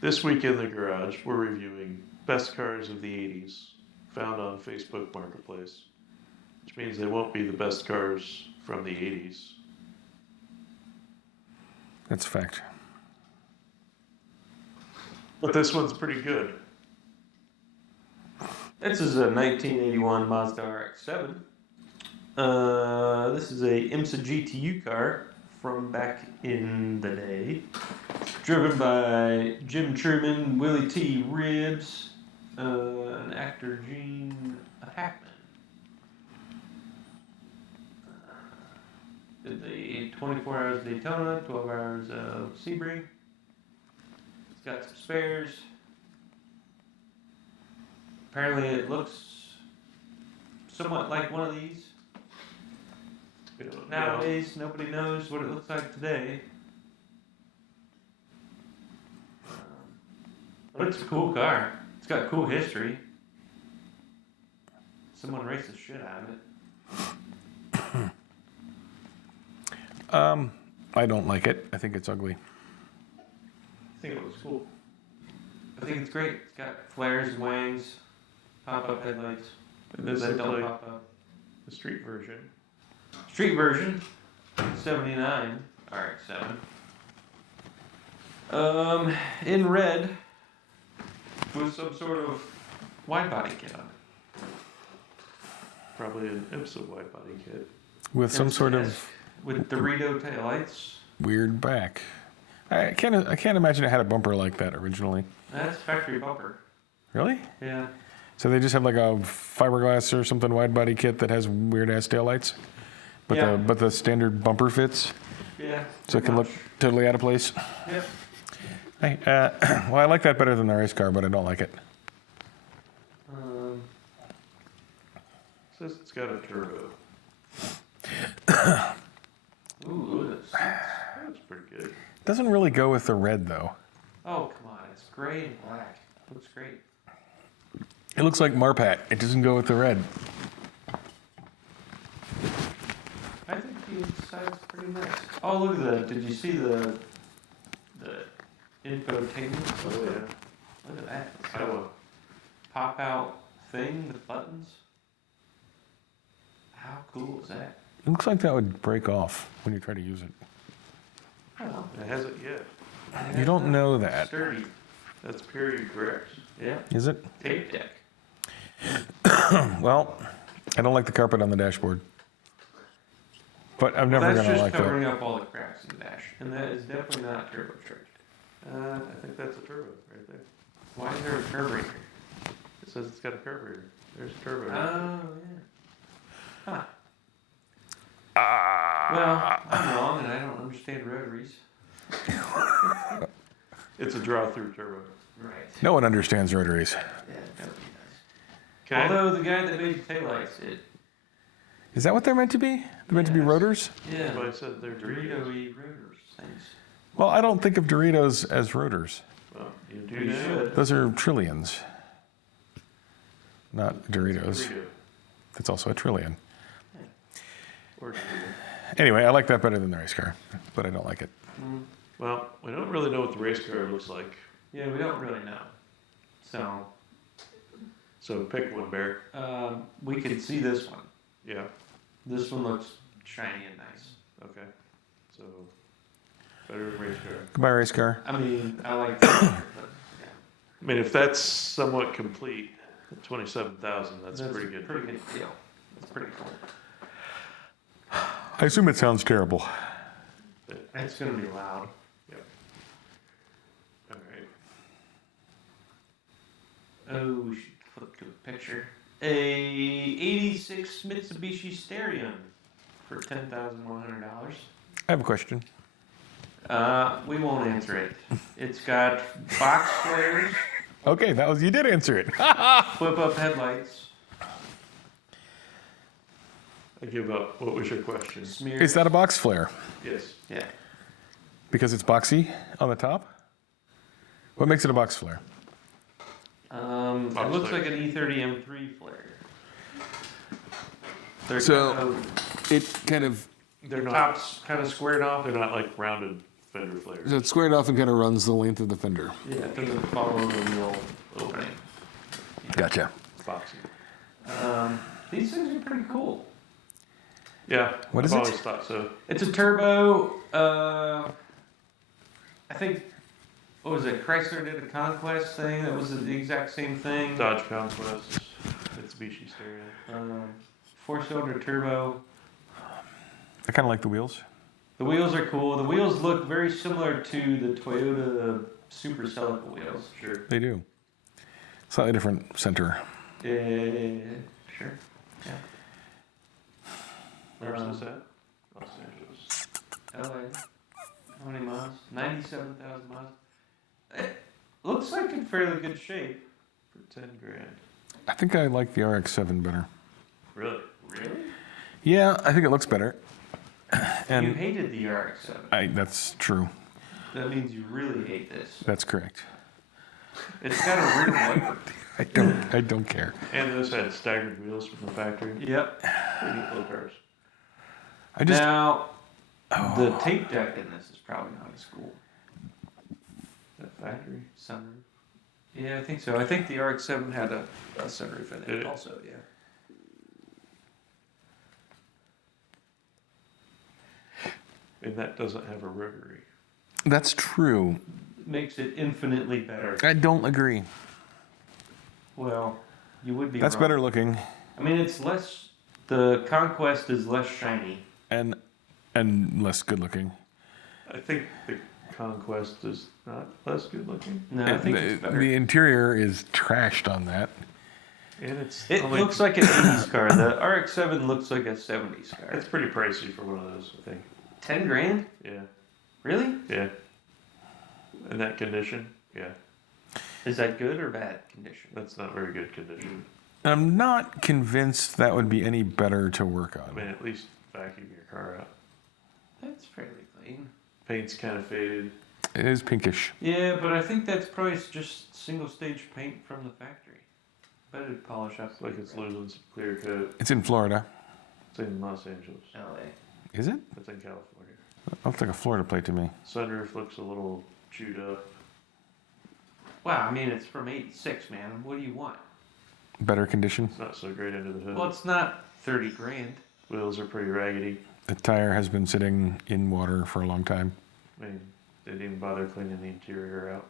This week in the garage, we're reviewing best cars of the 80s found on Facebook Marketplace, which means they won't be the best cars from the 80s. That's a fact. But this one's pretty good. This is a 1981 Mazda RX-7. This is a IMSA GTU car from back in the day. Driven by Jim Truman, Willie T. Ribbs, and actor Gene Hackman. Did the 24 hours Daytona, 12 hours of Sebring. It's got some spares. Apparently it looks somewhat like one of these. Nowadays, nobody knows what it looks like today. But it's a cool car. It's got cool history. Someone raced the shit out of it. I don't like it. I think it's ugly. I think it looks cool. I think it's great. It's got flares and wangs, pop-up headlights. This that looks don't like pop up. the street version. Street version, 79 RX-7. In red, with some sort of wide body kit on it. Probably an IMSA wide body kit. With some sort of with Dorito taillights. weird back. I can't imagine it had a bumper like that originally. That's factory bumper. Really? Yeah. So they just have like a fiberglass or something wide body kit that has weird ass taillights? But Yeah. the standard bumper fits? Yeah. So it can look totally out of place? Yep. Hey, well, I like that better than the race car, but I don't like it. Says it's got a turbo. Ooh, look at this. That's pretty good. Doesn't really go with the red, though. Oh, come on. It's gray and black. Looks great. It looks like Marpat. It doesn't go with the red. I think the inside's pretty nice. Oh, look at that. Did you see the infotainment? Oh, yeah. Look at that. It's got How a pop-out thing with buttons. How cool is that? It looks like that would break off when you try to use it. Oh, it hasn't yet. You don't know that. Sturdy. That's period correct. Yeah. Is it? Tape deck. Well, I don't like the carpet on the dashboard. But I'm never That's going to just like covering that. up all the cracks in the dash. And that is definitely not turbocharged. I think that's a turbo right there. Why is there a carburetor? It says it's got a carburetor. There's a turbo. Oh, yeah. Huh. Well, I'm wrong and I don't understand rotaries. It's a draw-through turbo. Right. No one understands rotaries. Yeah, nobody does. Okay. Although the guy that made the taillights did. Is that what they're meant to be? They're meant to be Yes. rotors? Yeah. That's why I said they're Doritos. Dorito-y rotors things. Well, I don't think of Doritos as rotors. Well, you do You now. should. Those are trillions, not It's a Doritos. Dorito. That's also a trillion. Or Dorito. Anyway, I like that better than the race car, but I don't like it. Well, we don't really know what the race car looks like. Yeah, we don't really know. So pick one, Bear. We could see this one. Yeah. This one looks shiny and nice. Okay. So better than race car. Goodbye, race car. I mean, I like that, but yeah. I mean, if that's somewhat complete, 27,000. That's a pretty good. Pretty good deal. It's pretty cool. I assume it sounds terrible. It's gonna be loud. Yep. All right. Oh, we should flip to a picture. A 86 Mitsubishi Stereo for $10,100. I have a question. We won't answer it. It's got box flares, Okay, you did answer it. flip up headlights, I give up. What was your question? smears. Is that a box flare? Yes. Yeah. Because it's boxy on the top? What makes it a box flare? It Box looks flares. like an E30 M3 flare. So- It kind of They're The not. top's kind of squared off. They're not like rounded fender flares. So it's squared off and kind of runs the length of the fender. Yeah, it doesn't follow the wheel opening. Gotcha. Boxy. These things are pretty cool. Yeah, What I've is it? always thought so. It's a turbo. I think, what was it? Chrysler did a Conquest thing that was the exact same thing. Dodge Conquest, Mitsubishi stereo. 4-cylinder turbo. I kind of like the wheels. The wheels are cool. The wheels look very similar to the Toyota Super Celica wheels. Sure. They do. Slightly different center. Sure. Yeah. Where's this at? Los Angeles. LA. How many miles? 97,000 miles. It looks like in fairly good shape. For 10 grand. I think I like the RX-7 better. Really? Really? Yeah, I think it looks better. You And hated the RX-7. that's true. That means you really hate this. That's correct. It's got a rear wiper. I don't care. And those had staggered wheels from the factory. Yep. Pretty neat little cars. I just Now, the tape deck in this is probably not as cool. That factory. Sunroof. Yeah, I think so. I think the RX-7 had a sunroof in Did it it? also, yeah. And that doesn't have a rotary. that's true. Makes it infinitely better. I don't agree. Well, you would be That's wrong. better looking I mean, it's less. The Conquest is less shiny. and less good looking. I think the Conquest is not less good looking. No, I think it's better. The interior is trashed on that. And it's It only, looks like an 80s car. The RX-7 looks like a 70s car. it's pretty pricey for one of those, I think. 10 grand? Yeah. Really? Yeah. In that condition, yeah. Is that good or bad condition? That's not very good condition. I'm not convinced that would be any better to work I on. mean, at least vacuum your car out. That's fairly clean. Paint's kind of faded. It is pinkish. Yeah, but I think that's probably just single stage paint from the factory. Bet it'd polish up. It's like it's losing some clear coat. It's in Florida. It's in Los Angeles. LA. Is it? It's in California. Looks like a Florida plate to me. Sunroof looks a little chewed up. Wow, I mean, it's from 86, man. What do you want? Better condition. It's not so great under the hood. Well, it's not 30 grand. Wheels are pretty raggedy. The tire has been sitting in water for a long time. I mean, they didn't even bother cleaning the interior out.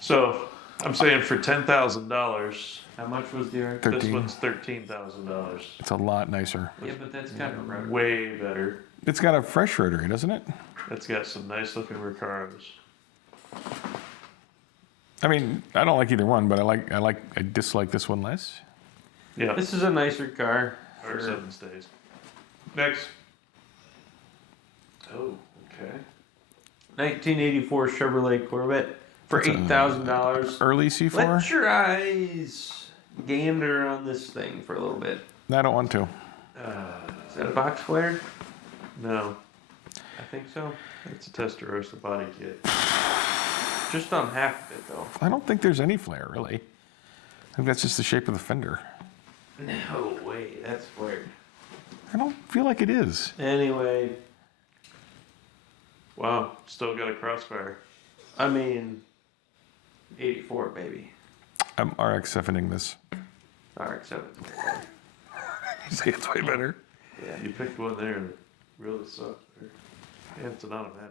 So, I'm saying for $10,000, How much was the RX? this 13. one's $13,000. It's a lot nicer. Yeah, but that's kind of road. Way better. It's got a fresh rotary, doesn't it? It's got some nice looking Recaros. I mean, I don't like either one, but I dislike this one less. Yeah, This is a nicer car. R7 stays. Next. Oh, okay. 1984 Chevrolet Corvette for That's a- $8,000. Early C4? Let your eyes gander on this thing for a little bit. I don't want to. Is that a box flare? No, I think so. it's a Testarossa body kit. Just on half of it, though. I don't think there's any flare, really. I think that's just the shape of the fender. No way, that's flared. I don't feel like it is. Anyway, Wow, still got a crossfire. I mean, 84, baby. I'm RX-7ing this. RX-7. You say it's way better. Yeah, you picked one there that really sucked. And it's an automatic.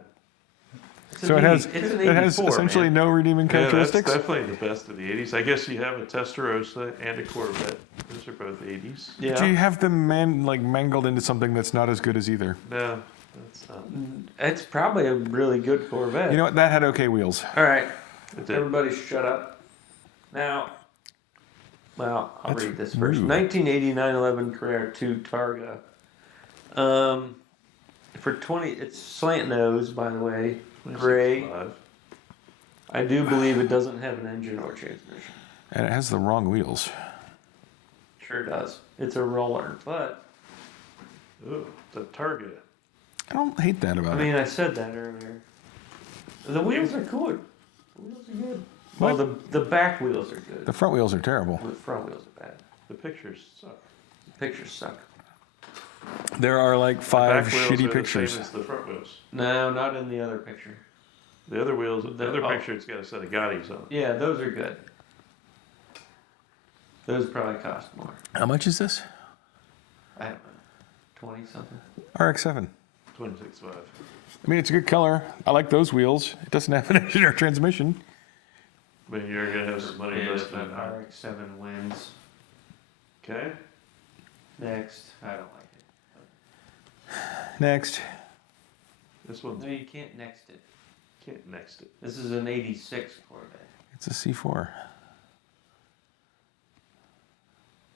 So it has It's an it has 84, essentially man. no redeeming Yeah, that's characteristics. definitely the best of the 80s. I guess you have a Testarossa and a Corvette. Those are both 80s. Yeah. Do you have them mangled into something that's not as good as either? No, that's not. It's probably a really good Corvette. You know what? That had okay wheels. All right, It did. everybody shut up. Now, well, I'll That's read this first. rude. 1989 11 Carrera 2 Targa. For 20, it's slant nose, by the way, gray. 25. I do believe it doesn't have an engine or transmission. And it has the wrong wheels. Sure does. It's a roller, but Ooh, the Target. I don't hate that about I mean, I said that earlier. The wheels are cool. The wheels are good. Well, the back wheels are it. good. The front wheels are terrible. The front wheels are bad. The pictures suck. The pictures suck. There are like The 5 back wheels shitty are pictures. the same as the front wheels. No, not in the other picture. The other wheels, the other Oh. picture, it's got a set of Gottis on it. Yeah, those are good. Those probably cost more. How much is this? I don't know. 20 something. RX-7. 26.5. I mean, it's a good color. I like those wheels. It doesn't have an engine or transmission. But you're gonna have some money invested in that. RX-7 wins. Okay. Next. I don't like it. Next. This one No, you can't next it. can't next it. This is an 86 Corvette. It's a C4.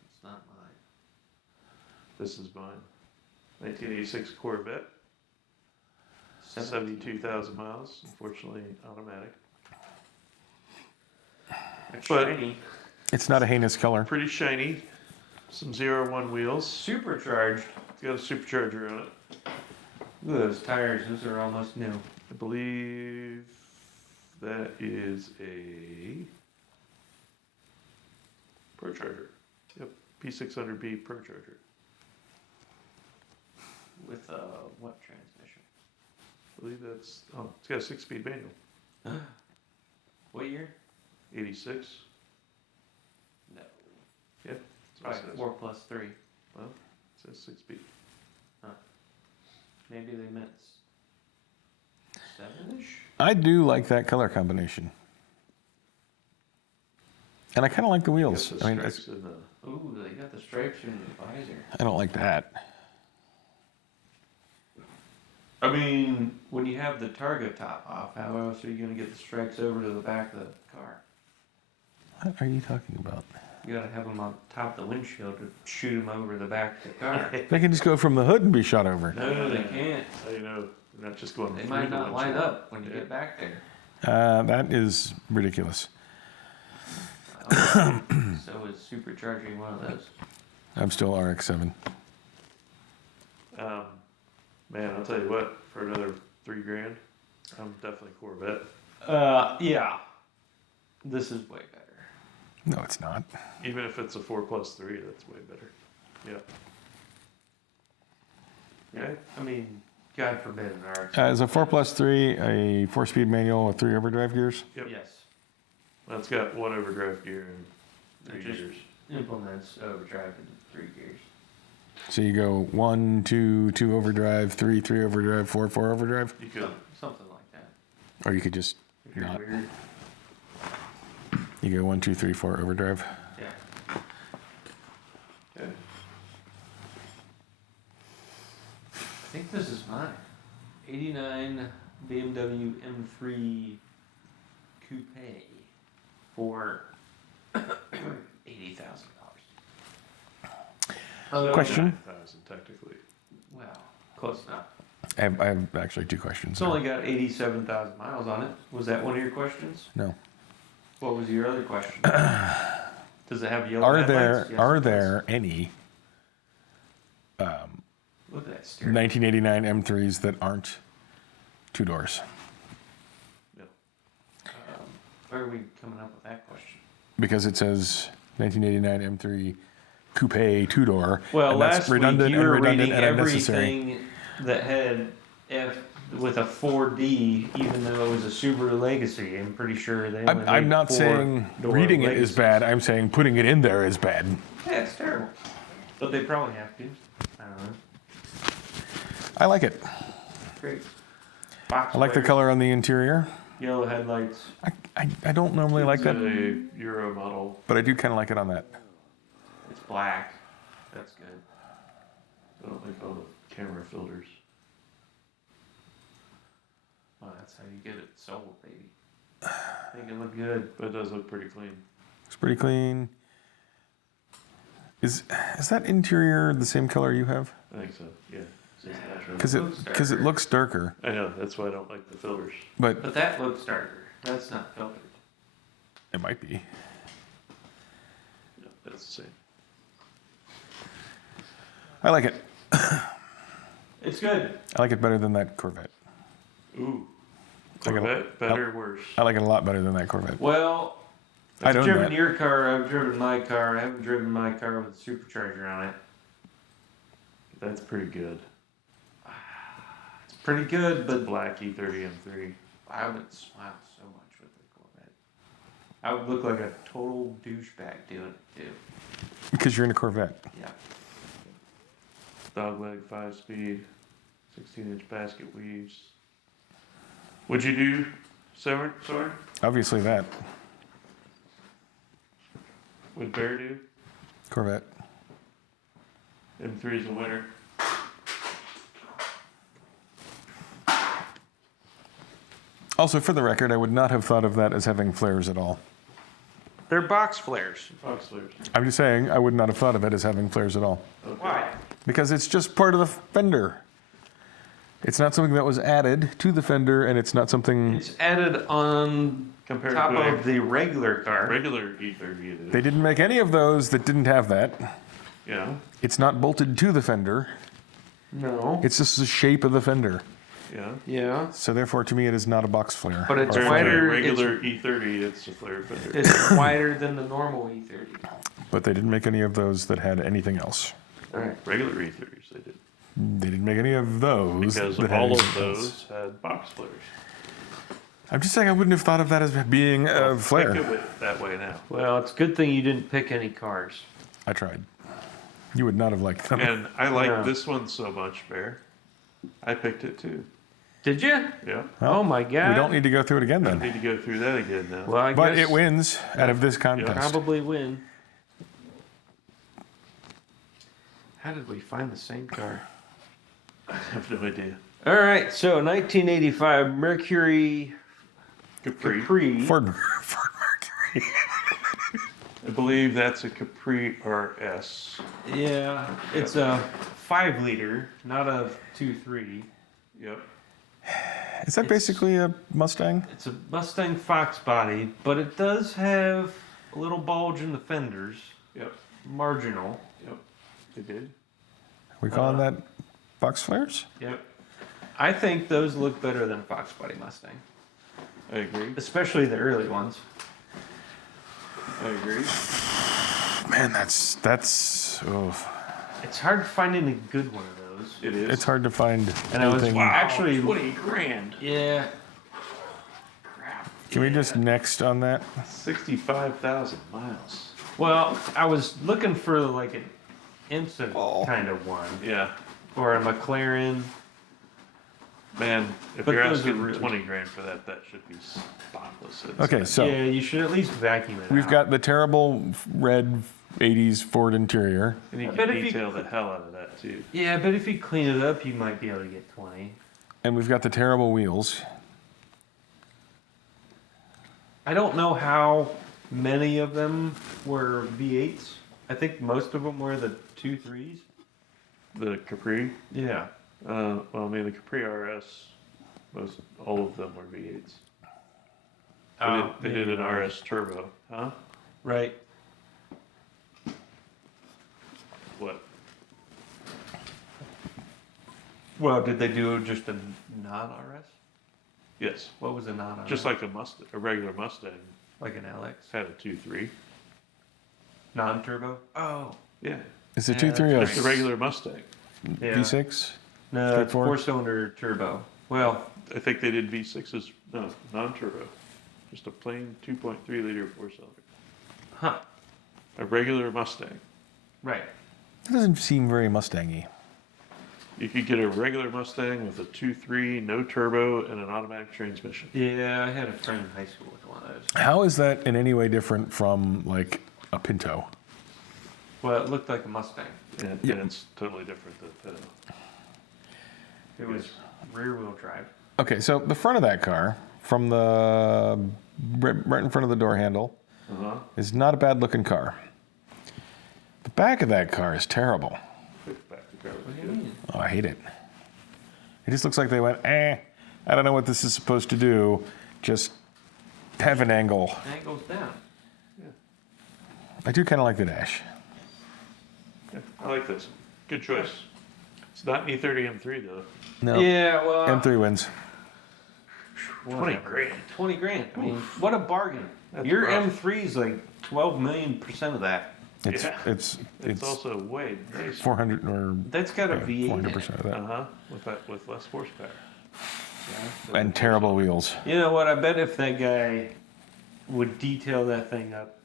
It's not mine. This is mine. 1986 Corvette. 72,000 miles. Unfortunately, automatic. It's But- shiny. It's not a heinous color. Pretty shiny. Some 0-1 wheels. Supercharged. It's got a supercharger on it. Look at those tires. Those are almost new. I believe that is a Procharger. Yep, P600B Procharger. With what transmission? I believe that's, oh, it's got a 6-speed manual. What year? 86. No. Yep, that's what it Probably says. 4 plus 3. Well, it says 6-speed. Maybe they meant 7-ish? I do like that color combination. And I kind of like the wheels. Got the I mean, stripes in the, Ooh, they got the stripes in the visor. I don't like that. I mean, when you have the Targa top off, how else are you going to get the stripes over to the back of the car? What are you talking about? You got to have them on top of the windshield to shoot them over the back of the car. They can just go from the hood and be shot over. No, they can't. how you know they're not just going They through might the not line windshield. up when you Yeah. get back there. That is ridiculous. So is supercharging one of those. I'm still RX-7. Man, I'll tell you what, for another $3,000, I'm definitely Corvette. Yeah. This is way better. No, it's not. Even if it's a 4+3, that's way better. Yep. Okay. I mean, God forbid an RX. As a 4+3, a 4-speed manual with 3 overdrive gears. Yep. Yes. Well, it's got 1 overdrive gear and 3 It just- gears. Implements overdrive in 3 gears. So you go 1, 2, 2 overdrive, 3, 3 overdrive, 4, 4 overdrive. You could, Something like that. Or you could just, If you're Not. weird. you go 1, 2, 3, 4 overdrive. Yeah. okay. I think this is mine. 89 BMW M3 Coupe for $80,000. Question? 9,000 technically. Well, close enough. I have actually 2 questions. It's only got 87,000 miles on it. Was that one of your questions? No. What was your other question? Does it have yellow Are headlights? there Yes, are it does. there any Look at that steering. 1989 M3s that aren't 2 doors? No. Where are we coming up with that question? Because it says 1989 M3 Coupe 2-door. Well, and last that's redundant week you and were redundant reading and unnecessary. everything that had F with a 4D, even though it was a Subaru Legacy. I'm pretty sure they only I'm made not saying 4-door reading it is Legacies. bad. I'm saying putting it in there is bad. Yeah, it's terrible. But they probably have to. I don't know. I like it. Great. Box I like the flares, color on the interior. Yellow headlights. I don't normally like It's that, a Euro model. but I do kind of like it on that. It's black. That's good. I don't like all the camera filters. Well, that's how you get it sold, baby. Make it look good. But it does look pretty clean. It's pretty clean. Is that interior the same color you have? I think so, yeah. It's just natural. Because it looks darker, I know, that's why I don't like the filters. but But that looks darker. That's not filtered. it might be. Yeah, that's the same. I like it. It's good. I like it better than that Corvette. Ooh. Like a- Corvette, better or worse? I like it a lot better than that Corvette. Well, I'd I've own driven that. your car. I've driven my car. I haven't driven my car with a supercharger on it. That's pretty good. It's pretty good, but Black E30 M3. I would smile so much with the Corvette. I would look like a total douchebag doing it too. Because you're in a Corvette. Yeah. Dogleg 5-speed, 16-inch basket weaves. What'd you do, Soren? Obviously that. What'd Bear do? Corvette. M3's a winner. Also, for the record, I would not have thought of that as having flares at all. They're box flares. Fox flares. I'm just saying, I would not have thought of it as having flares at all. Okay. Why? Because it's just part of the fender. It's not something that was added to the fender, and it's not something... It's added on Compared top to of the regular car. regular E30 it is. They didn't make any of those that didn't have that. Yeah. It's not bolted to the fender. No. It's just the shape of the fender. Yeah. Yeah. So therefore, to me, it is not a box flare. But it's Or- Compared to a wider, regular E30, it's a flare fender. It's wider than the normal E30. But they didn't make any of those that had anything else. All right. Regular E30s they did. They didn't make any of those Because that had all of anything else. those had box flares. I'm just saying I wouldn't have thought of that as being a flare. Think of it that way now. Well, it's a good thing you didn't pick any cars. I tried. You would not have liked them. And I like Yeah. this one so much, Bear. I picked it too. Did you? Yeah. Oh my God. We don't need to go through it again I then. need to go through that again now. Well, I But guess it wins out of this contest. probably win. How did we find the same car? I have no idea. All right, so 1985 Mercury Capri. Capri. Ford Mercury. I believe that's a Capri RS. Yeah, it's a 5-liter, not a 2.3. Yep. Is that basically a Mustang? It's a Mustang Fox body, but it does have a little bulge in the fenders, Yep. marginal. Yep. They did. Are we calling that box flares? Yep. I think those look better than a Fox body Mustang, I agree. especially the early ones. I agree. Man, that's oh. It's hard finding a good one of those. It is. It's hard to find And I was anything. actually 20 grand. Yeah. Can we just next on that? 65,000 miles. Well, I was looking for like an IMSA Oh. kind of one, Yeah. or a McLaren. Man, if But you're those are asking really- 20 grand for that, that should be spotless. Okay, so Yeah, you should at least vacuum it we've out. got the terrible red 80s Ford interior. And you I bet can if you- detail the hell out of that too. Yeah, but if you clean it up, you might be able to get 20. And we've got the terrible wheels. I don't know how many of them were V8s. I think most of them were the 2.3s. The Capri, Yeah. well, I mean, the Capri RS, all of them were V8s. They did an RS turbo, huh? Right. What? Well, did they do just a non-RS? Yes. What was a non-RS? Just like a regular Mustang like an LX. had a 2.3. Non-turbo? Oh. Yeah. Is it Yeah, 2.3 Just a regular Mustang. Yeah. V6? No, it's Straightforward? 4-cylinder turbo. Well, I think they did V6s, no, non-turbo. Just a plain 2.3 liter 4-cylinder. huh. A regular Mustang. Right. That doesn't seem very Mustang-y. You could get a regular Mustang with a 2.3, no turbo, and an automatic transmission. Yeah, I had a friend in high school with one of those. How is that in any way different from, like, a Pinto? Well, it looked like a Mustang. And, Yeah. and it's totally different than It was rear-wheel drive. Okay, so the front of that car, from the right in front of the door handle, Uh-huh. is not a bad-looking car. The back of that car is terrible. Back to car was What do you good. mean? Oh, I hate it. It just looks like they went, I don't know what this is supposed to do. Just have an angle. Angles down. I do kind of like the dash. Yeah, I like this. Good choice. It's not an E30 M3 though. No. Yeah, well, M3 wins. 20 grand. 20 grand. I mean, what a bargain. That's Your rough. M3 is like 12 million% of that. It's Yeah. it's It's also way nicer. 400 or That's got a V8 in it. 400% of that, Uh-huh. With less horsepower. and terrible wheels. You know what? I bet if that guy would detail that thing up,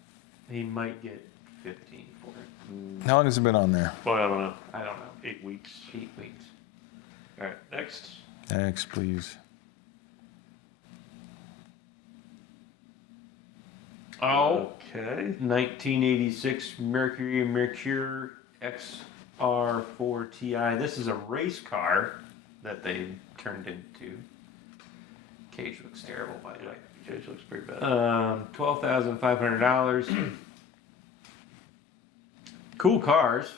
he might get 15 for it. How long has it been on there? Boy, I don't know. I don't know. 8 weeks. 8 weeks. All right, next. Next, please. Okay. 1986 Mercury XR4 Ti. This is a race car that they turned into. Cage looks terrible, by the way. Cage looks pretty bad. $12,500. Cool cars.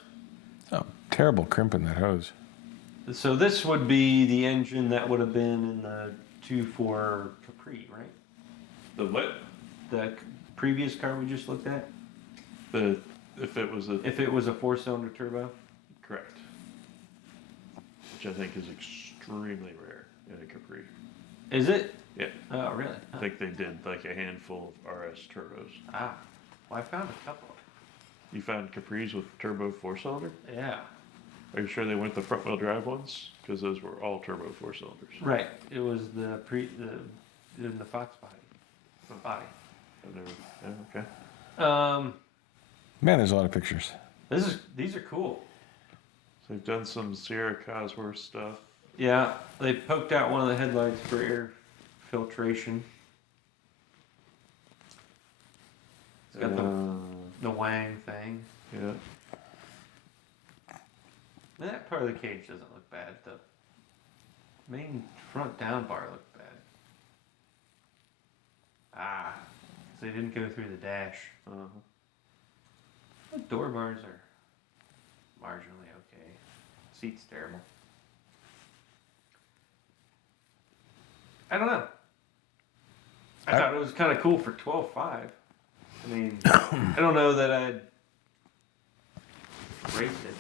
Oh, terrible crimp in that hose. So this would be the engine that would have been in the 2.4 Capri, right? The what? The previous car we just looked at. If it was a If it was a 4-cylinder turbo. correct, which I think is extremely rare in a Capri. Is it? Yeah, Oh, really? I think they did like a handful of RS turbos. Ah, well, I found a couple. You found Capris with turbo 4-cylinder? Yeah. Are you sure they weren't the front-wheel drive ones? Because those were all turbo 4-cylinders. Right. It was the in the Fox body. I've never, yeah, okay. Man, there's a lot of pictures. These are cool. So they've done some Sierra Cosworth stuff. Yeah, they poked out one of the headlights for air filtration. It's got the Wang thing. Yeah. That part of the cage doesn't look bad. The main front down bar looked bad. Ah, so they didn't go through the dash. Uh-huh. The door bars are marginally okay. Seat's terrible. I don't know. I thought it was kind of cool for 12.5. I mean, I don't know that I'd race it.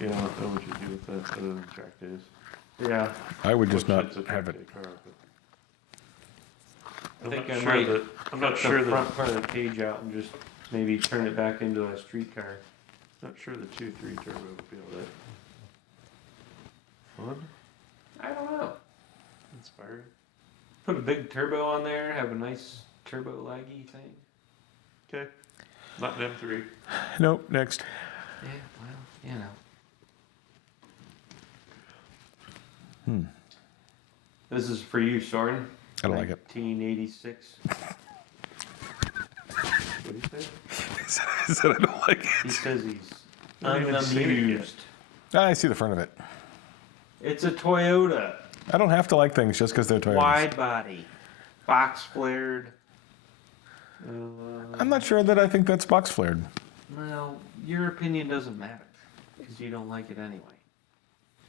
Yeah, I don't know what you do with that other than track days. Yeah. I would just Which not it's a have track it. day car, but I think I not might sure that I'm not cut sure the that front part of the cage out and just maybe turn it back into a street car. not sure the 2.3 turbo would be all that fun, I don't know. inspiring. Put a big turbo on there, have a nice turbo laggy thing. Okay, not an M3. Nope, next. Yeah, well, you know. This is for you, Soren. I don't like it. 1986. What do you say? I said I don't like He it. says he's I haven't even seen it yet. unamused. I see the front of it. It's a Toyota. I don't have to like things just because they're Toyotas. Wide body. Box flared. I'm not sure that I think that's box flared. Well, your opinion doesn't matter. Because you don't like it anyway.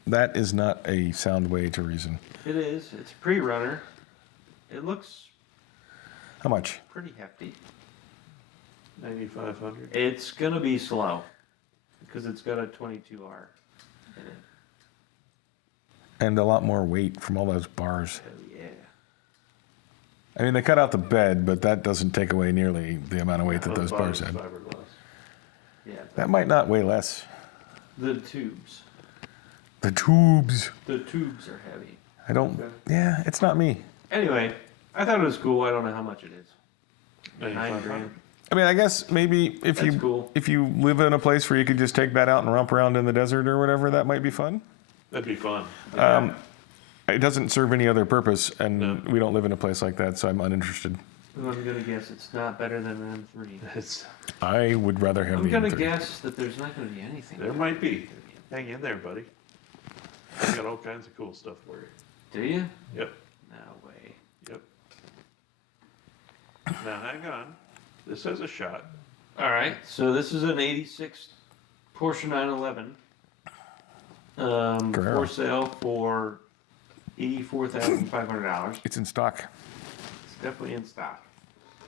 That is not a sound way to reason. It is. It's a pre-runner. It looks How much? pretty hefty. 9,500. It's going to be slow. Because it's got a 22R in it. And a lot more weight from all those bars. Oh, yeah. I mean, they cut out the bed, but that doesn't take away nearly the amount of weight that those bars had. Fiberglass. Yeah. That might not weigh less. The tubes. The tubes. The tubes are heavy. I don't. Yeah, it's not me. Anyway, I thought it was cool. I don't know how much it is. 9 9,500. grand. I mean, I guess maybe if That's cool. if you live in a place where you could just take that out and romp around in the desert or whatever, that might be fun. That'd be fun. It doesn't serve any other purpose, and No. we don't live in a place like that, so I'm uninterested. I'm gonna guess it's not better than an M3. It's, I would rather have I'm the gonna M3. guess that there's not gonna be anything. there might be. Hang in there, buddy. I got all kinds of cool stuff for you. Do you? Yep. No way. Yep. Now hang on. This has a shot. All right. So this is an '86 Porsche 911. Carrera. For sale for $84,500. It's in stock. It's definitely in stock.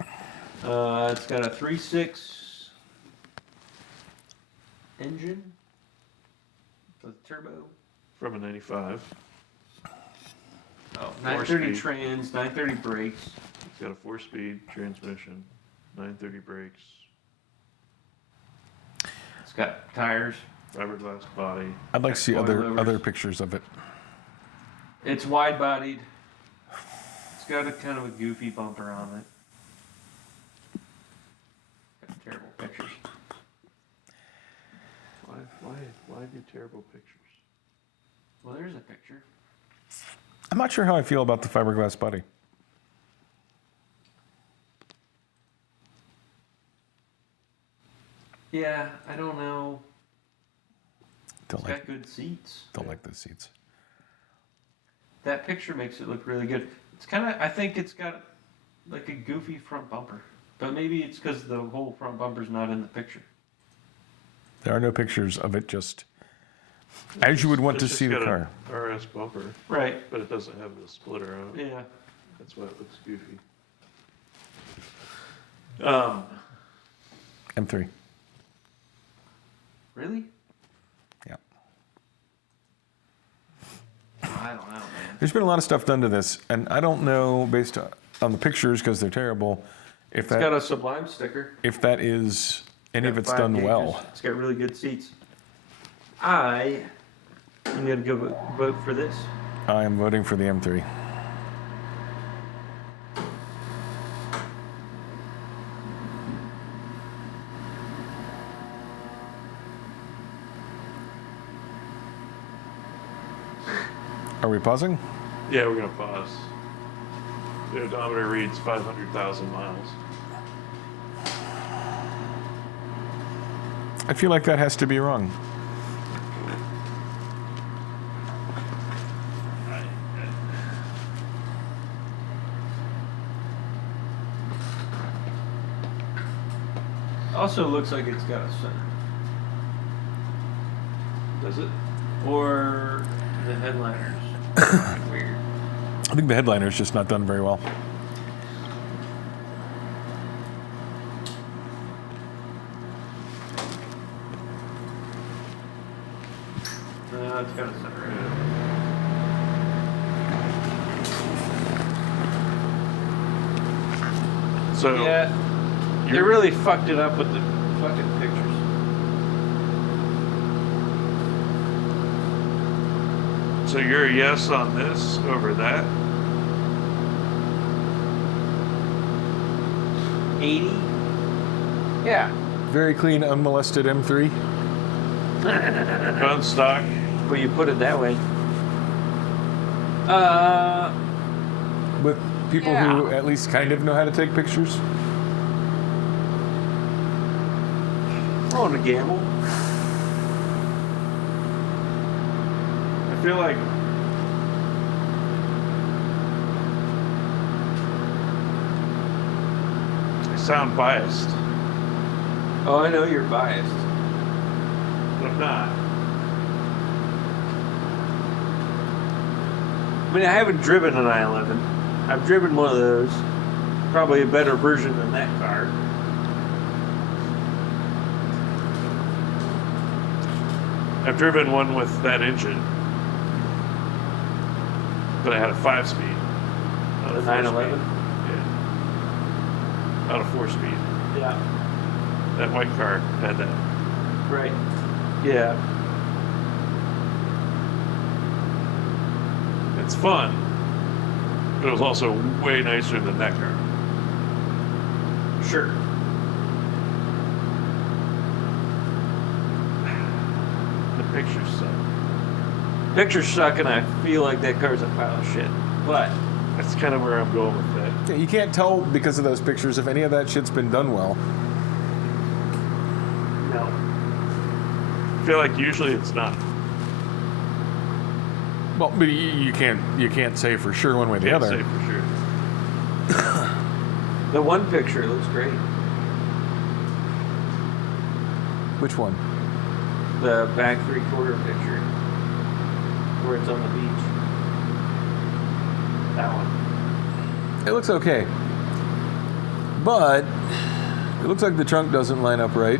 It's got a 3.6 engine with turbo. From a 95. Oh, 930 4-speed. trans, 930 brakes. It's got a 4-speed transmission, 930 brakes, It's got tires. Fiberglass body. I'd like to see other Coilovers. pictures of it. It's wide-bodied. It's got a kind of a goofy bumper on it. Got terrible pictures. Why do terrible pictures? Well, there's a picture. I'm not sure how I feel about the fiberglass body. Yeah, I don't know. Don't It's like got good seats. don't like those seats. That picture makes it look really good. It's kind of, I think it's got like a goofy front bumper. But maybe it's because the whole front bumper's not in the picture. There are no pictures of it, just as you would want to It's see just the got car. a RS bumper, Right. but it doesn't have the splitter on it. Yeah. That's why it looks goofy. M3. Really? Yeah. I don't know, man. There's been a lot of stuff done to this, and I don't know, based on the pictures, because they're terrible, if It's got that a Sublime sticker. if that is any of Got it's 5 done gauges. well. It's got really good seats. I'm gonna go vote for this. I am voting for the M3. Are we pausing? Yeah, we're gonna pause. The odometer reads 500,000 miles. I feel like that has to be wrong. Also looks like it's got a center. Does it? Or the headliners. Weird. I think the headliner is just not done very well. No, it's got a center. So Yeah. They you're- really fucked it up with the fucking pictures. So you're a yes on this over that? 80? Yeah. Very clean, unmolested M3. Gun stock. Well, you put it that way. With people who at least kind of know how to take pictures. On a gamble. I feel like I sound biased, Oh, I know you're biased. but I'm not. I mean, I haven't driven an I-11. I've driven one of those. Probably a better version than that car. I've driven one with that engine, but I had a 5-speed. Not a The 4-speed. 911? Yeah. Not a 4-speed. Yeah. That white car had that. Right. Yeah. It's fun, but it was also way nicer than that car. Sure. The pictures suck. Pictures suck, and I feel like that car's a pile of shit. But That's kind of where I'm going with that. Yeah, you can't tell because of those pictures if any of that shit's been done well. no. I feel like usually it's not. Well, but you can't say for sure one way or the Can't other. say for sure. The one picture looks great. Which one? The back 3/4 picture, where it's on the beach. That one. It looks okay, but it looks like the trunk doesn't line up right.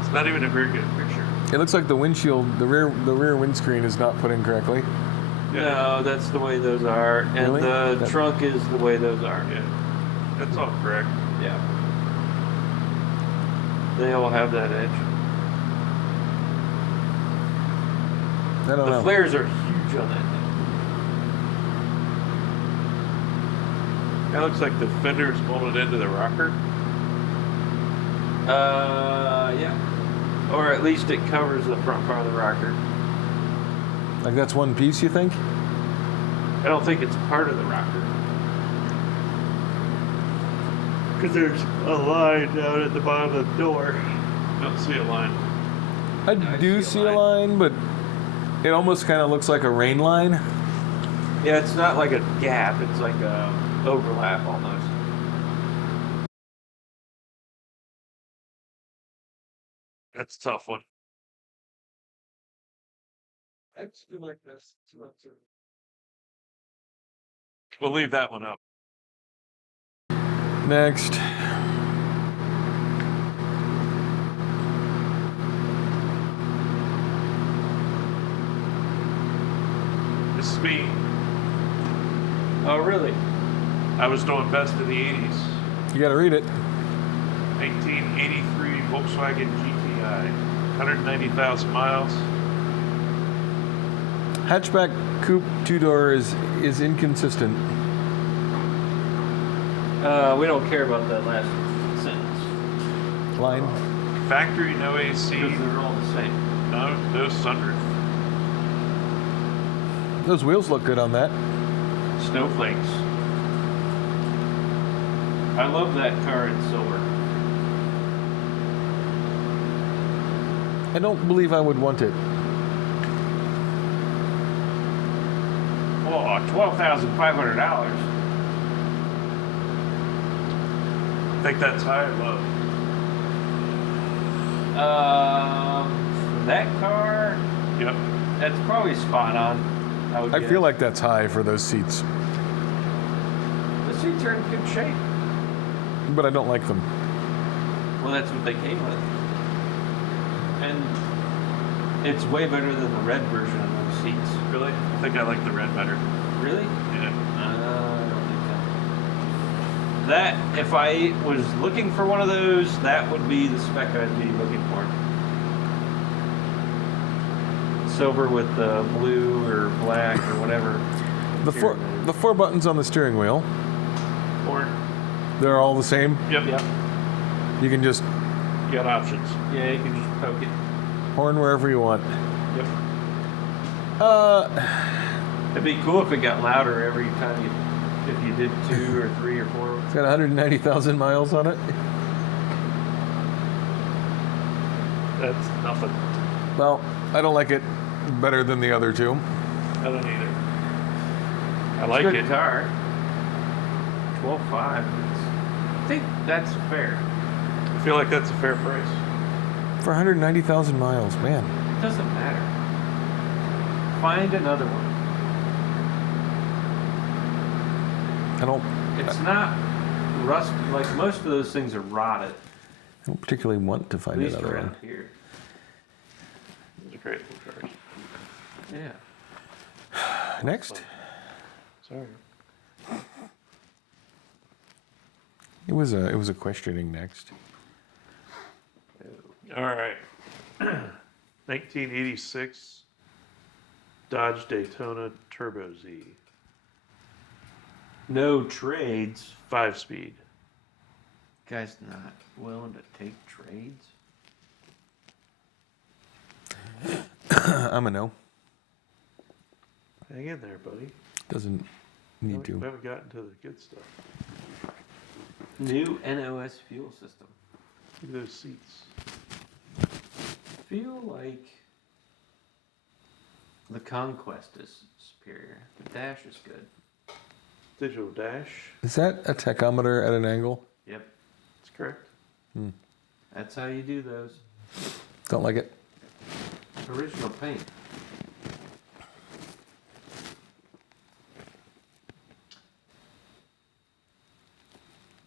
It's not even a very good picture. It looks like the windshield, the rear windscreen is not put in correctly. No, that's the way those are, and Really? the That- trunk is the way those are. Yeah, that's all correct. Yeah. They all have that edge. I don't The know. flares are huge on that thing. That looks like the fender's molded into the rocker. Yeah. Or at least it covers the front part of the rocker. Like that's one piece, you think? I don't think it's part of the rocker. Because there's a line down at the bottom of the door. I don't see a line. I do see a line, but it almost kind of looks like a rain line. Yeah, it's not like a gap. It's like a overlap almost. That's a tough one. It's like this. We'll leave that one up. Next. This is me. Oh, really? I was doing best in the 80s. You got to read it. 1983 Volkswagen GTI. 190,000 miles. Hatchback coupe two-door is inconsistent. We don't care about that last sentence. Line. Factory, no AC. Because they're all the same. No sunroof. Those wheels look good on that. Snowflakes. I love that car in silver. I don't believe I would want it. Oh, $12,500. I think that's high or low. For that car, Yep. that's probably spot on. I feel like that's high for those seats, the seats are in good shape. but I don't like them. Well, that's what they came with, and it's way better than the red version of those seats. Really? I think I like the red better. Really? Yeah. I don't think so. That, if I was looking for one of those, that would be the spec I'd be looking for. Silver with the blue or black or whatever. The four buttons on the steering wheel, Or, they're all the same. yep. You can just You got options. Yeah, you can just poke it. horn wherever you want. Yep. It'd be cool if it got louder every time if you did 2 or 3 or 4. It's got 190,000 miles on it. That's nothing. Well, I don't like it better than the other two. I don't either. I like It's a it. good car. 12.5. I think that's fair. I feel like that's a fair price. For 190,000 miles, man. It doesn't matter. Find another one. I don't It's not rust. Like most of those things are rotted. I don't particularly want to At find least another around one. here. Those are great little cars. Yeah. Next, Sorry. it was a questioning next. All right. 1986 Dodge Daytona Turbo Z. No trades. 5-speed. Guy's not willing to take trades. I'm a no. Hang in there, buddy. Doesn't We need to. haven't gotten to the good stuff. New NOS fuel system. Look at those seats. Feel like the Conquest is superior. The Dash is good. Digital dash. Is that a tachometer at an angle? Yep. That's correct. That's how you do those. Don't like it. Original paint.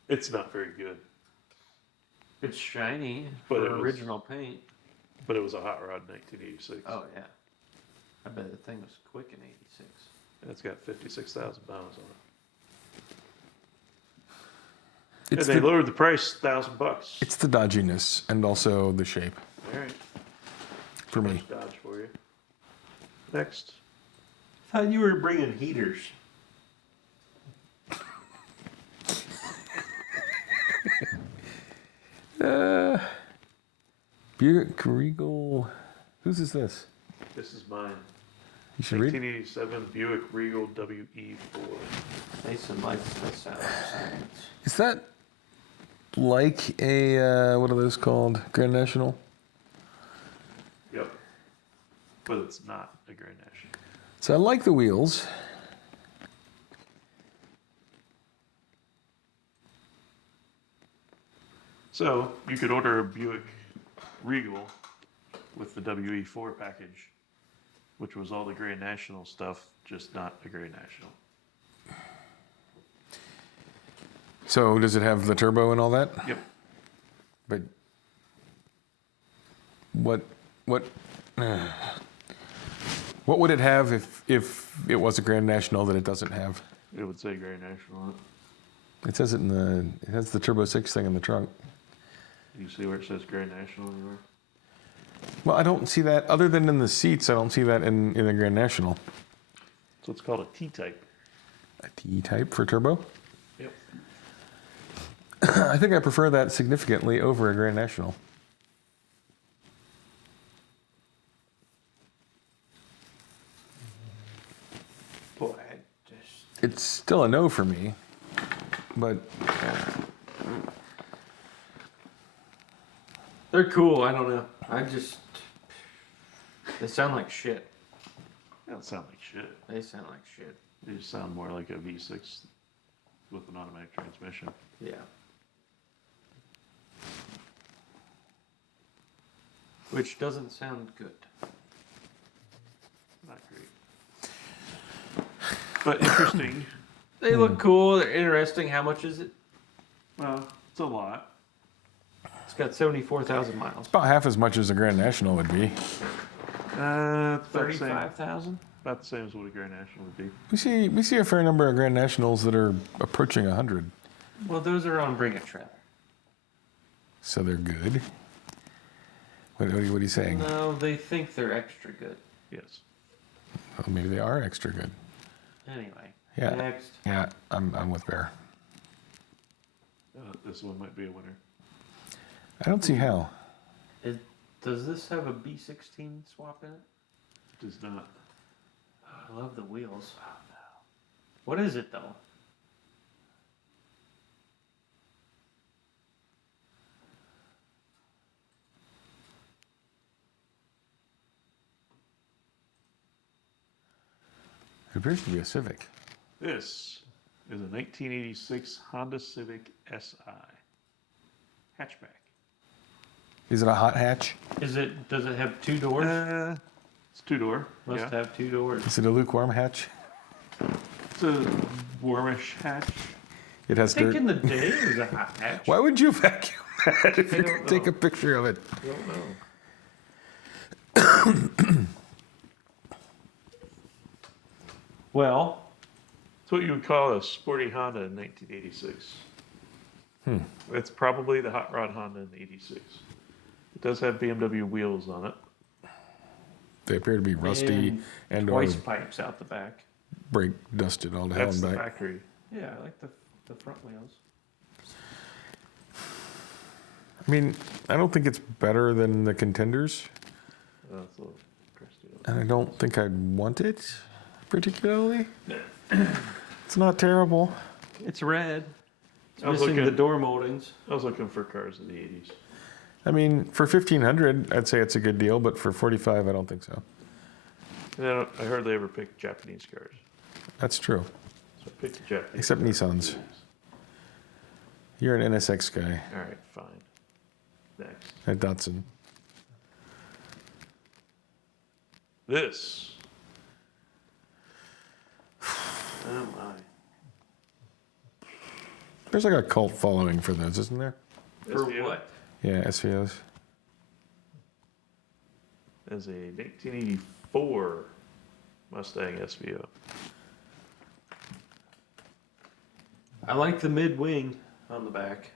It's not very good, It's shiny But for it was- original paint. but it was a hot rod in 1986. Oh yeah. I bet the thing was quick in '86. And it's got 56,000 miles on it. It's And they the, lowered the price $1,000. it's the dodginess and also the shape All right. for me. Much Dodge for you. Next. Thought you were bringing heaters. Buick Regal. Whose is this? This is mine. You should read. 1987 Buick Regal WE4. Mason likes the sound of science. Is that like a what are those called? Grand National? Yep. But it's not a Grand National. So I like the wheels. So you could order a Buick Regal with the WE4 package, which was all the Grand National stuff, just not a Grand National. So does it have the turbo and all that? Yep. But what would it have if it was a Grand National that it doesn't have? It would say Grand National on it. It says it it has the Turbo 6 thing in the trunk. You see where it says Grand National anywhere? Well, I don't see that, other than in the seats, I don't see that in the Grand National. So it's called a T-type. A T-type for turbo? Yep. I think I prefer that significantly over a Grand National. Boy, I just... It's still a no for me, but They're cool, I don't know. They sound like shit. They don't sound like shit. They sound like shit. They just sound more like a V6 with an automatic transmission. Yeah. Which doesn't sound good. Not great. But interesting. They look cool, they're interesting. How much is it? Well, it's a lot. It's got 74,000 miles. about half as much as a Grand National would be. It's about the same. 35,000? About the same as what a Grand National would be. We see a fair number of Grand Nationals that are approaching 100, Well, those are on Bring a Trailer. so they're good. What are you saying? No, they think they're extra good. Yes. Well, maybe they are extra good. Anyway, Yeah. next. Yeah, I'm with Bear. This one might be a winner. I don't see how. Does this have a B16 swap in it? Does not. I love the wheels. What is it, though? It appears to be a Civic. This is a 1986 Honda Civic SI hatchback. Is it a hot hatch? Does it have two doors? It's two-door. Must Yeah. have two doors. Is it a lukewarm hatch? It's a warmish hatch. It has I think dirt. in the day it was a hot hatch. Why would you vacuum that if I you don't could take know. a picture of it? I don't know. Well, It's what you would call a sporty Honda in 1986. It's probably the hot rod Honda in 86. It does have BMW wheels on it. They appear to be rusty and or twice pipes out the back. brake dusted all to hell That's and the back. factory. Yeah, I like the front wheels. I mean, I don't think it's better than the Contenders, Oh, it's a little crusty. and I don't think I'd want it particularly. It's not terrible. It's red. It's I was missing the looking- door moldings. I was looking for cars in the 80s. I mean, for 1,500, I'd say it's a good deal, but for 45, I don't think so. And I hardly ever pick Japanese cars. That's true. So I picked the Japanese. Except cars. Nissans. You're an NSX guy All right, fine. Next. at Datsun. This. Oh my. There's like a cult following for those, isn't there? For SVO what? Yeah, SVOs. As a 1984 Mustang SVO. I like the mid wing on the back.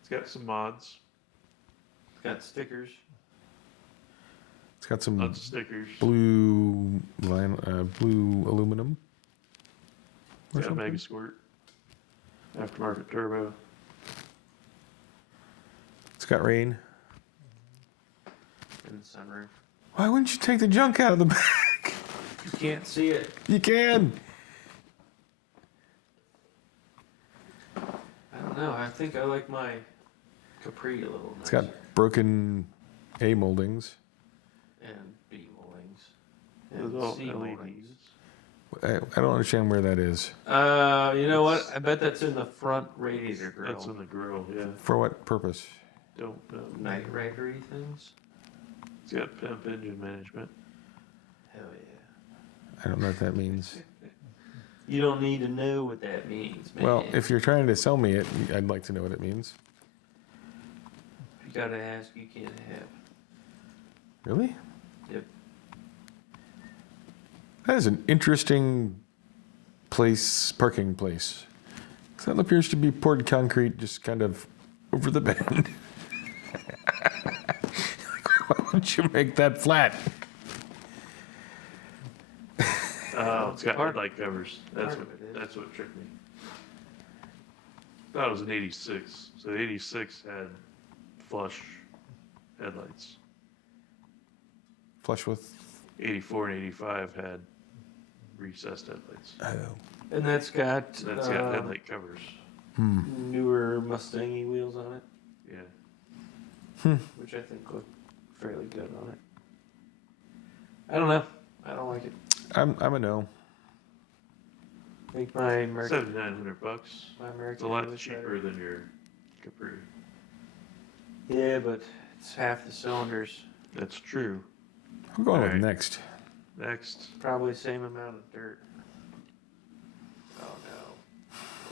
It's got some mods. It's got stickers. It's got some Lots of stickers. blue blue aluminum. Or It's got a something. Mega Squirt. Aftermarket turbo. It's got rain. And sunroof. Why wouldn't you take the junk out of the back? You can't see it. You can. I don't know. I think I like my Capri a little It's nicer. got broken A moldings. And B moldings. It's And all C LEDs. moldings. I don't understand where that is. You know what? I bet that's in the front radiator grill. That's in the grill, yeah. For what purpose? Don't know. Night ridery things. It's got pimp engine management. Hell yeah. I don't know what that means. You don't need to know what that means, man. Well, if you're trying to sell me it, I'd like to know what it means. you gotta ask, you can't have. Really? Yep. That is an interesting parking place. That appears to be poured concrete just kind of over the bend. Why would you make that flat? Oh, it's got Part- headlight covers. That's part what of it is. that's what tricked me. Thought it was an 86. So the 86 had flush headlights. Flush with. 84 and 85 had recessed headlights. Oh. And that's got That's got headlight covers. newer Mustangy wheels on it, Yeah. which I think look fairly good on it. I don't know. I don't like it. I'm a no. I think my American, $7,900. my It's American a lot Wheel is cheaper better. than your Capri. Yeah, but it's half the cylinders. That's true. I'm going with Alright. next. Next. Probably same amount of dirt. Oh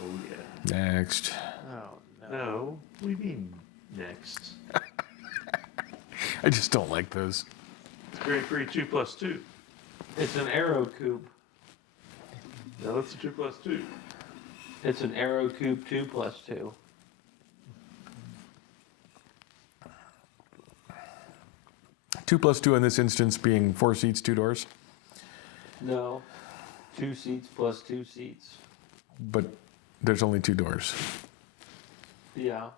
Oh yeah. Next. no. Oh no. No. What do you mean next? I just don't like those. It's Grand Prix 2+2. It's an Aero Coupe. No, that's a 2+2. It's an Aero Coupe 2+2. Two plus two in this instance being 4 seats, 2 doors. No. 2 seats plus 2 seats. But there's only 2 doors. Yeah.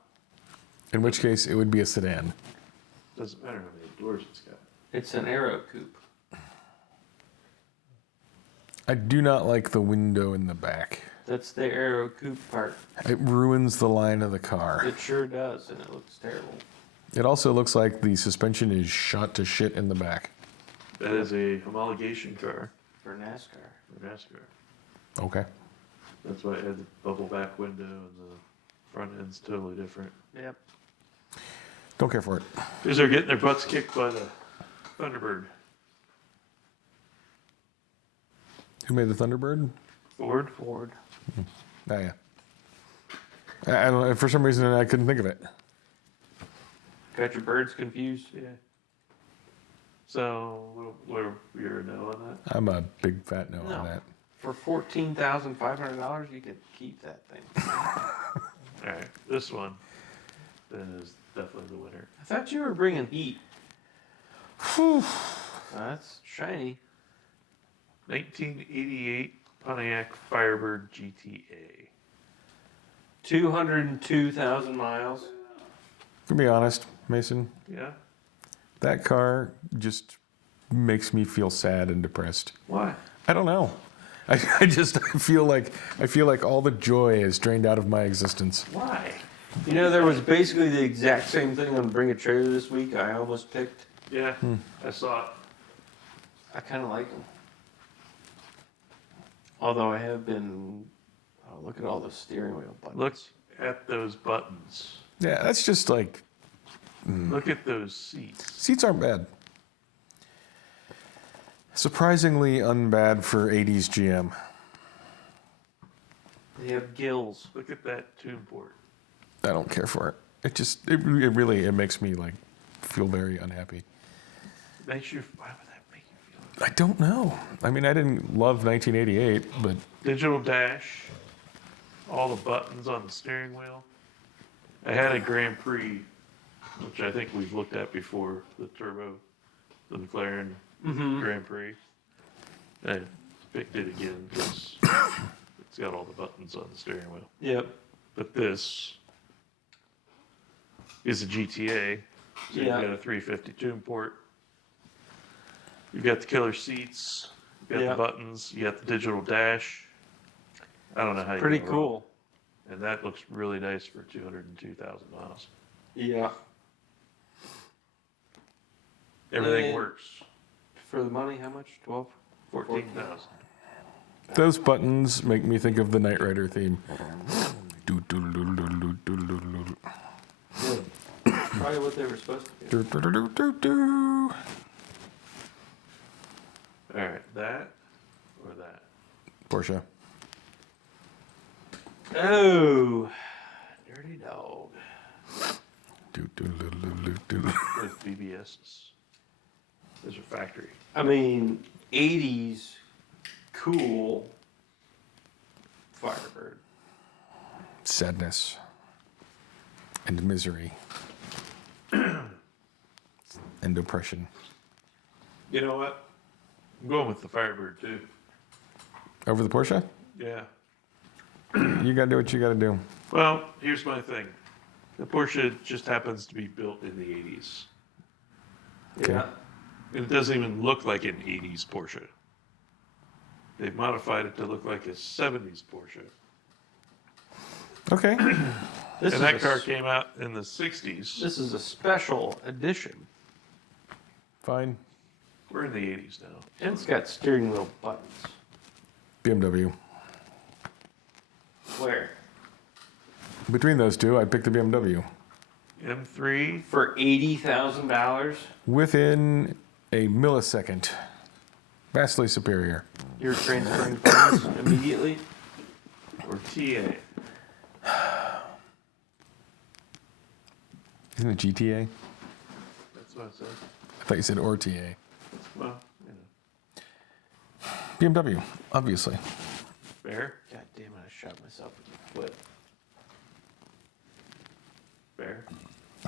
In which case, it would be a sedan. Doesn't matter how many doors it's got. It's an Aero Coupe. I do not like the window in the back. That's the Aero Coupe part. It ruins the line of the car. It sure does, and it looks terrible. It also looks like the suspension is shot to shit in the back. That is a homologation car For NASCAR. for NASCAR. Okay. That's why it had the bubble back window and the front end's totally different. Yep. Don't care for it. Because they're getting their butts kicked by the Thunderbird. Who made the Thunderbird? Ford. Ford. Oh, yeah. I don't know. For some reason, I couldn't think of it. Got your birds confused? Yeah. So, what are your no on that? I'm a big fat no No. on that. For $14,500, you could keep that thing. All right, this one then is definitely the winner. I thought you were bringing heat. Whew. That's shiny. 1988 Pontiac Firebird GTA. 202,000 miles. To be honest, Mason, Yeah. that car just makes me feel sad and depressed. Why? I don't know. I feel like all the joy is drained out of my existence. Why? You know, there was basically the exact same thing on Bring a Trailer this week. I almost picked. Yeah, I saw it. I kind of like them. Although I have been. Oh, look at all the steering wheel buttons. Look at those buttons. Yeah, that's just like Look at those seats. seats aren't bad. Surprisingly unbad for 80's GM. They have gills. Look at that tune port. I don't care for it. It makes me like feel very unhappy. Why would that make you feel? I don't know. I mean, I didn't love 1988, but Digital dash. All the buttons on the steering wheel. I had a Grand Prix, which I think we've looked at before, the turbo the McLaren Grand Prix. I picked it again because it's got all the buttons on the steering wheel. Yep. But this is a GTA. So Yeah. you've got a 350 tune port. You've got the killer seats. You've got Yeah. the buttons. You got the digital dash. I don't know how you Pretty go wrong. cool. And that looks really nice for 202,000 miles. Yeah. Everything And- works. For the money, how much? 12? 14,000. Those buttons make me think of the Knight Rider theme. Do, do, do, do, do, do, do, do. Good. Probably what they were supposed to be. Do, do, do, do, do, do. All right, that or that? Porsche. Oh, dirty dog. Do, do, do, do, do, do. With BBSs. Those are factory. I mean, 80's cool Firebird. Sadness and misery and oppression. You know what? I'm going with the Firebird too. Over the Porsche? Yeah. You gotta do what you gotta do. Well, here's my thing. The Porsche just happens to be built in the 80s. Okay. Yeah. And it doesn't even look like an 80s Porsche. They've modified it to look like a 70s Porsche. Okay. This And that is car a, came out in the 60s. this is a special edition. Fine. We're in the 80s now. And it's got steering wheel buttons. BMW. Where? Between those two, I picked the BMW. M3, For $80,000, Within a millisecond. Vastly superior. you're transferring funds immediately? or TA. Isn't it GTA? That's what I said. I thought you said or TA. Well, you know. BMW, obviously. Fair? God damn it, I shot myself in the foot. Fair.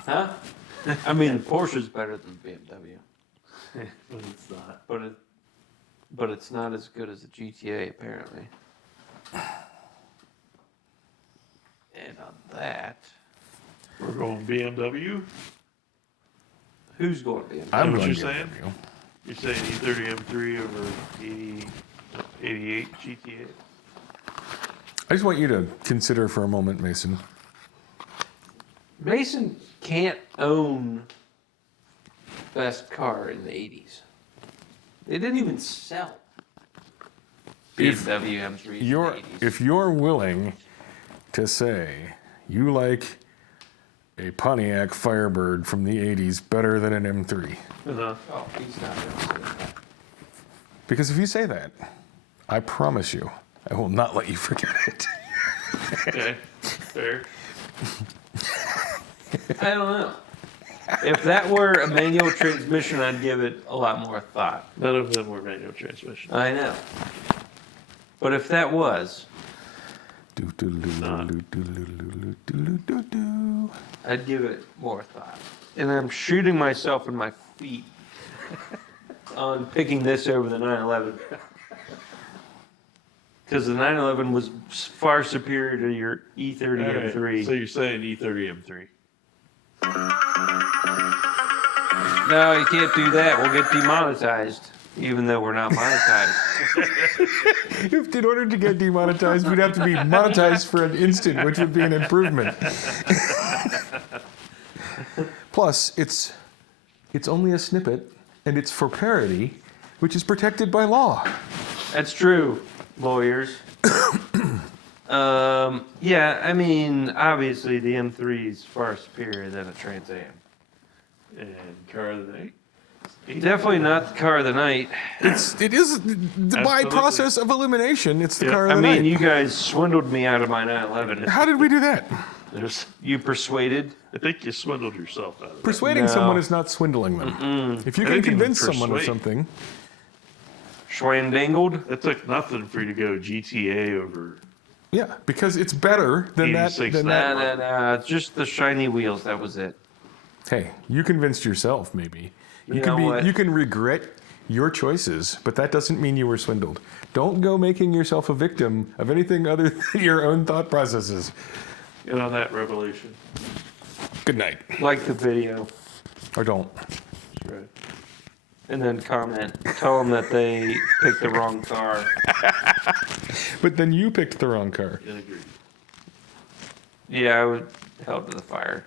Huh? I mean, the Porsche's better than the BMW, But it's not. but it's not as good as the GTA apparently. And on that, We're going BMW? who's going to be? I'm what going you're saying? BMW. You're saying E30 M3 over 88 GTA? I just want you to consider for a moment, Mason. Mason can't own best car in the 80s. They didn't even sell If BMW M3s in the 80s. If you're willing to say you like a Pontiac Firebird from the 80s better than an M3, Uh-huh. Oh, he's not going to say that. because if you say that, I promise you, I will not let you forget it. Okay. Fair. I don't know. If that were a manual transmission, I'd give it a lot more thought. None of them were manual transmission. I know. But if that was, I'd give it more thought. And I'm shooting myself in my feet on picking this over the 911. Because the 911 was far superior to your E30 All right, M3. so you're saying E30 M3. No, you can't do that. We'll get demonetized, even though we're not monetized. If in order to get demonetized, we'd have to be monetized for an instant, which would be an improvement. Plus, it's only a snippet, and it's for parody, which is protected by law. That's true, lawyers. Yeah, I mean, obviously the M3 is far superior than a Trans Am. And car of the night? Definitely not the car of the night. It is by Absolutely. process of elimination. It's the Yeah, car of I the mean, night. you guys swindled me out of my 911. How did we do that? There's, You persuaded? I think you swindled yourself out of that. Persuading No. someone is not swindling them. If you I can didn't even convince someone of persuade. something, Schwandangled? It took nothing for you to go GTA over. yeah, because it's better than that. 86. Than that. Nah. Just the shiny wheels, that was it. Hey, you convinced yourself, maybe. You can regret your choices, but that doesn't mean you were swindled. Don't go making yourself a victim of anything other than your own thought processes. Get on that revelation. Good night. Like the video. Or don't. That's right. And then comment. Tell them that they picked the wrong car. But then you picked the wrong car. And agree. Yeah, I was held to the fire.